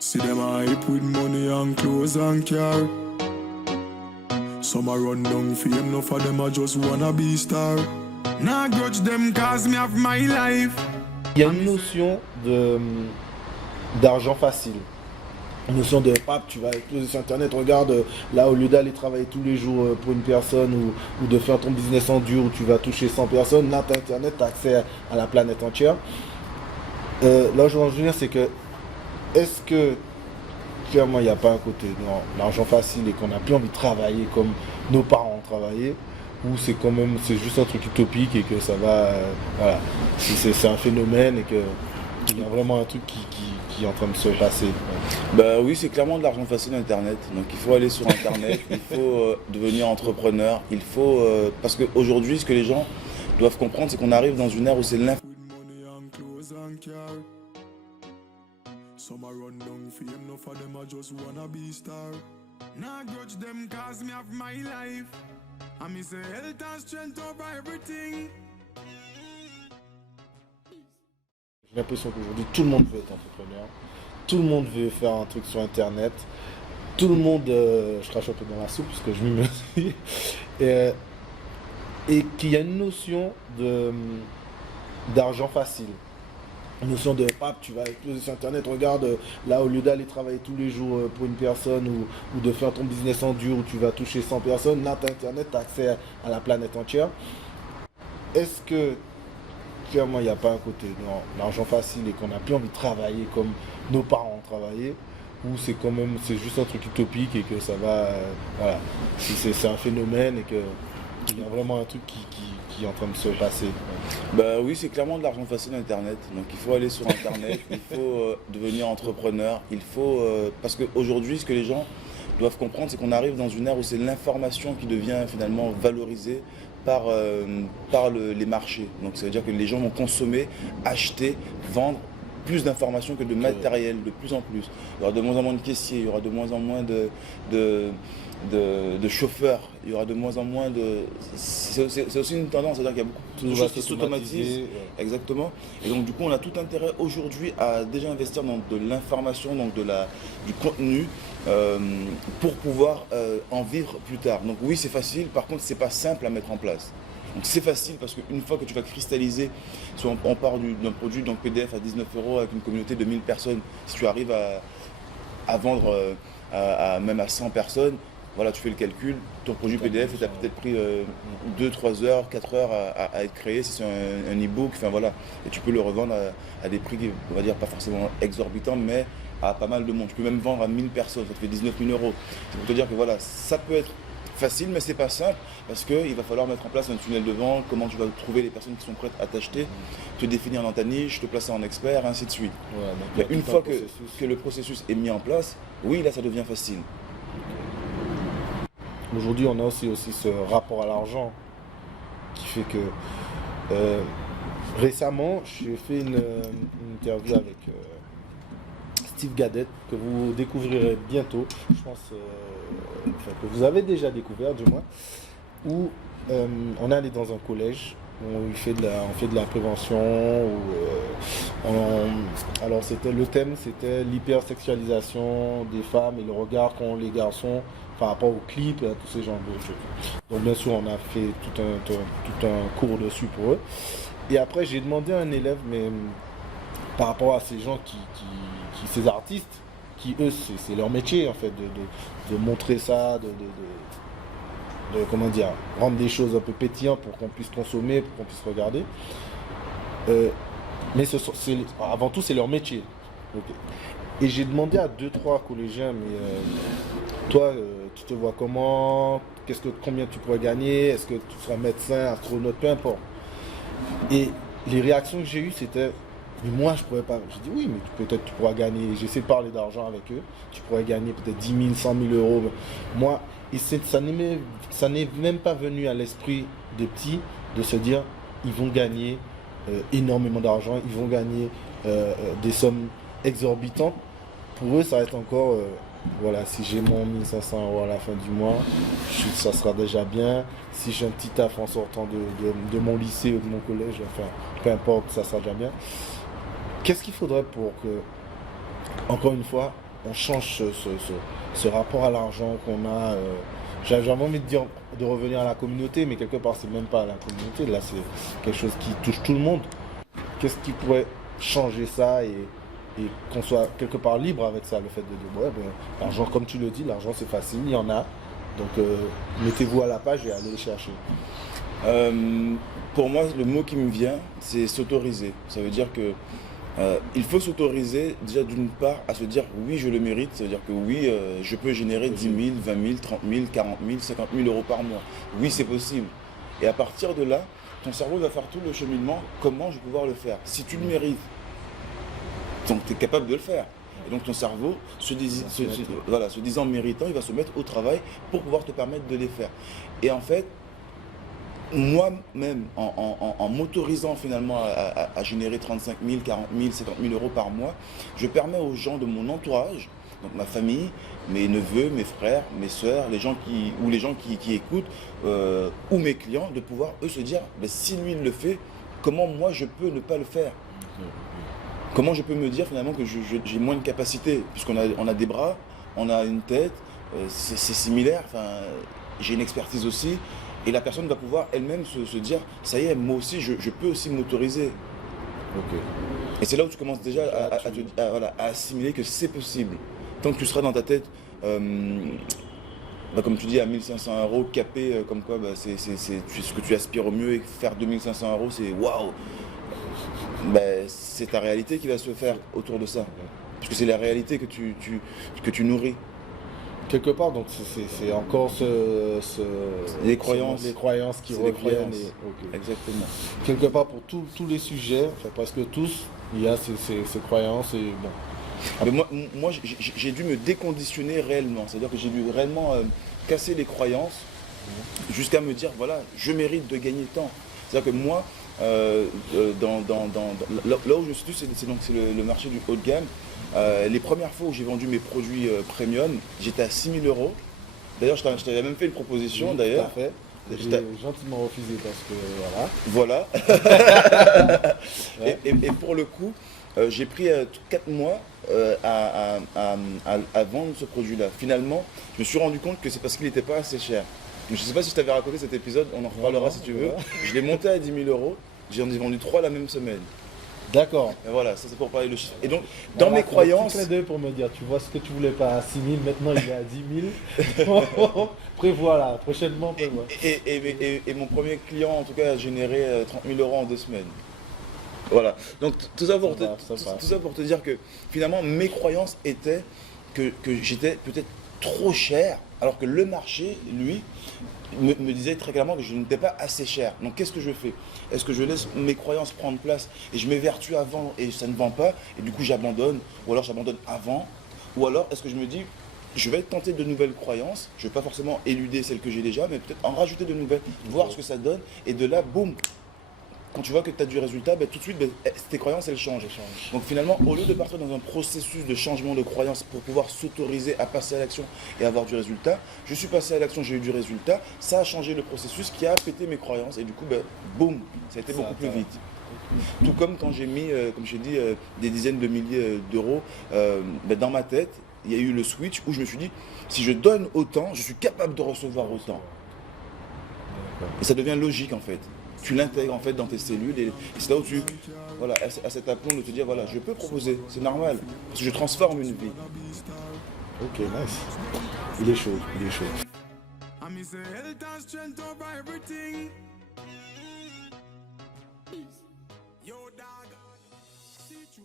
See them hype with money and clothes and car. Some a run down fame, no for them a just wanna be star. Nah grudge them cause me have my life. Il y a une notion d'argent facile. Une notion de tu vas exploser sur internet, regarde là au lieu d'aller travailler tous les jours pour une personne ou de faire ton business en dur où tu vas toucher 100 personnes, là tu as internet, tu as accès à la planète entière. Là où je veux en venir, c'est que est-ce que clairement il n'y a pas un côté l'argent facile et qu'on n'a plus envie de travailler comme nos parents ont travaillé, ou c'est quand même c'est juste un truc utopique et que ça va voilà, c'est un phénomène et qu'il y a vraiment un truc qui est en train de se passer. Bah oui, c'est clairement de l'argent facile internet. Donc il faut aller sur internet, il faut devenir entrepreneur, il faut parce qu'aujourd'hui ce que les gens doivent comprendre, c'est qu'on arrive dans une ère où c'est l'info. Some a run down fame, no for them a just wanna be star. Nah grudge them cause me have my life. I me say health and strength over everything. J'ai l'impression qu'aujourd'hui tout le monde veut être entrepreneur, tout le monde veut faire un truc sur internet, tout le monde, je crache un peu dans la soupe parce que je m'y mets aussi, et qu'il y a une notion d'argent facile. Une notion de tu vas exploser sur internet, regarde là au lieu d'aller travailler tous les jours pour une personne ou de faire ton business en dur où tu vas toucher 100 personnes, là tu as internet, tu as accès à la planète entière. Est-ce que clairement il n'y a pas un côté l'argent facile et qu'on n'a plus envie de travailler comme nos parents ont travaillé, ou c'est quand même c'est juste un truc utopique et que ça va voilà, c'est un phénomène et qu'il y a vraiment un truc qui est en train de se passer. Bah oui, c'est clairement de l'argent facile internet. Donc il faut aller sur internet, il faut devenir entrepreneur, il faut parce qu'aujourd'hui ce que les gens doivent comprendre, c'est qu'on arrive dans une ère où c'est l'information qui devient finalement valorisée par les marchés. Donc ça veut dire que les gens vont consommer, acheter, vendre plus d'informations que de matériel, de plus en plus. Il y aura de moins en moins de caissiers, il y aura de moins en moins de chauffeurs, il y aura de moins en moins de... C'est aussi une tendance, c'est-à-dire qu'il y a beaucoup de choses qui s'automatisent. Exactement. Et donc du coup, on a tout intérêt aujourd'hui à déjà investir dans de l'information, donc du contenu, pour pouvoir en vivre plus tard. Donc oui, c'est facile, par contre, c'est pas simple à mettre en place. Donc c'est facile parce qu'une fois que tu vas cristalliser, soit on part d'un produit donc PDF à 19 € avec une communauté de 1000 personnes, si tu arrives à vendre même à 100 personnes, voilà, tu fais le calcul, ton produit PDF, il t'a peut-être pris 2, 3 heures, 4 heures à être créé, si c'est un e-book, enfin voilà. Et tu peux le revendre à des prix, on va dire, pas forcément exorbitants, mais à pas mal de monde. Tu peux même vendre à 1000 personnes, ça te fait 19 000 €. C'est pour te dire que voilà, ça peut être facile, mais c'est pas simple, parce qu'il va falloir mettre en place un tunnel de vente, comment tu vas trouver les personnes qui sont prêtes à t'acheter, te définir dans ta niche, te placer en expert, ainsi de suite. Ouais, mais une fois que le processus est mis en place, oui, là ça devient facile. Aujourd'hui, on a aussi ce rapport à l'argent qui fait que récemment, j'ai fait une interview avec Steve Gadet, que vous découvrirez bientôt, je pense, que vous avez déjà découvert du moins, où on est allé dans un collège où on fait de la prévention, alors le thème c'était l'hypersexualisation des femmes et le regard qu'ont les garçons par rapport aux clips et à tous ces genres de choses. Donc bien sûr on a fait tout un cours dessus pour eux. Et après j'ai demandé à un élève, mais par rapport à ces gens ces artistes, qui eux c'est leur métier en fait de montrer ça, de comment dire, rendre des choses un peu pétillantes pour qu'on puisse consommer, pour qu'on puisse regarder. Mais avant tout c'est leur métier. Okay. Et j'ai demandé à 2-3 collégiens, mais toi, tu te vois comment? Combien tu pourrais gagner? Est-ce que tu seras médecin, astronaute, peu importe. Et les réactions que j'ai eues, c'était, mais moi, je pourrais pas. J'ai dit oui, mais peut-être tu pourras gagner. J'essaie de parler d'argent avec eux. Tu pourrais gagner peut-être 10 000, 100 000 €. Moi, et ça n'est même pas venu à l'esprit des petits de se dire, ils vont gagner énormément d'argent, ils vont gagner des sommes exorbitantes. Pour eux, ça va être encore, voilà, si j'ai mon 1 500 € à la fin du mois, ça sera déjà bien. Si j'ai un petit taf en sortant de mon lycée ou de mon collège, enfin, peu importe, ça sera déjà bien. Qu'est-ce qu'il faudrait pour que, encore une fois, on change ce rapport à l'argent qu'on a. J'avais envie de dire de revenir à la communauté, mais quelque part, c'est même pas à la communauté. Là, c'est quelque chose qui touche tout le monde. Qu'est-ce qui pourrait changer ça et qu'on soit quelque part libre avec ça, le fait de dire, ouais, ben, l'argent, comme tu le dis, l'argent, c'est facile, il y en a. Donc, mettez-vous à la page et allez le chercher. Pour moi, le mot qui me vient, c'est s'autoriser. Ça veut dire que il faut s'autoriser déjà d'une part à se dire oui, je le mérite. Ça veut dire que oui, je peux générer 10 000, 20 000, 30 000, 40 000, 50 000 euros par mois. Oui, c'est possible. Et à partir de là, ton cerveau va faire tout le cheminement. Comment je vais pouvoir le faire? Si tu le mérites, donc tu es capable de le faire. Et donc ton cerveau, se disant méritant, il va se mettre au travail pour pouvoir te permettre de les faire. Et en fait, moi-même, en m'autorisant finalement à générer 35 000, 40 000, 50 000 euros par mois, je permets aux gens de mon entourage, donc ma famille, mes neveux, mes frères, mes soeurs, les gens qui écoutent, ou mes clients, de pouvoir eux se dire, ben, si lui il le fait, comment moi je peux ne pas le faire? Comment je peux me dire finalement que j'ai moins de capacité, puisqu'on a des bras, on a une tête, c'est similaire, j'ai une expertise aussi. Et la personne va pouvoir elle-même se dire, ça y est, moi aussi, je peux aussi m'autoriser. Okay. Et c'est là où tu commences déjà à assimiler que c'est possible. Tant que tu seras dans ta tête, comme tu dis, à 1500 euros, capé, comme quoi c'est ce que tu aspires au mieux, et faire 2500 euros, c'est waouh. C'est ta réalité qui va se faire autour de ça. Parce que c'est la réalité que tu nourris. Quelque part, donc c'est encore les croyances qui reviennent. Okay. Exactement. Quelque part, pour tous les sujets, enfin, presque tous, il y a ces croyances et bon. Mais moi j'ai dû me déconditionner réellement. C'est-à-dire que j'ai dû réellement casser les croyances jusqu'à me dire, voilà, je mérite de gagner tant. C'est-à-dire que moi, là où je me situe, c'est le marché du haut de gamme. Les premières fois où j'ai vendu mes produits premium, j'étais à 6 000 euros. D'ailleurs, je t'avais même fait une proposition. Oui, d'ailleurs. Tout à fait. J'ai gentiment refusé parce que voilà. Ouais. Et pour le coup, j'ai pris 4 mois à vendre ce produit-là. Finalement, je me suis rendu compte que c'est parce qu'il n'était pas assez cher. Je ne sais pas si je t'avais raconté cet épisode, on en reparlera si tu veux. Je l'ai monté à 10 000 euros, j'en ai vendu 3 la même semaine. D'accord. Et voilà, ça c'est pour parler le chiffre. Et donc, dans mes croyances. C'est deux pour me dire, tu vois ce que tu voulais pas à 6 000, maintenant il est à 10 000. Prévois là, prochainement prévois. Et mon premier client, en tout cas, a généré 30 000 euros en 2 semaines. Voilà. Donc, tout ça pour te dire que finalement, mes croyances étaient que j'étais peut-être trop cher, alors que le marché, lui, me disait très clairement que je n'étais pas assez cher. Donc qu'est-ce que je fais? Est-ce que je laisse mes croyances prendre place et je m'évertue à vendre et ça ne vend pas et du coup j'abandonne, ou alors j'abandonne avant, ou alors est-ce que je me dis je vais tenter de nouvelles croyances, je ne vais pas forcément éluder celles que j'ai déjà, mais peut-être en rajouter de nouvelles, voir ce que ça donne, et de là, boum, quand tu vois que tu as du résultat, tout de suite, tes croyances, elles changent. Donc finalement, au lieu de partir dans un processus de changement de croyances pour pouvoir s'autoriser à passer à l'action et avoir du résultat, je suis passé à l'action, j'ai eu du résultat, ça a changé le processus qui a pété mes croyances, et du coup, boum, ça a été beaucoup plus vite. Tout comme quand j'ai mis, comme je t'ai dit, des dizaines de milliers d'euros dans ma tête, il y a eu le switch où je me suis dit, si je donne autant, je suis capable de recevoir autant. Et ça devient logique en fait. Tu l'intègres en fait dans tes cellules et c'est là où tu, voilà, à cet aplomb de te dire, voilà, je peux proposer, c'est normal, parce que je transforme une vie. Ok, nice. Il est chaud, il est chaud. Yo, dog. See you,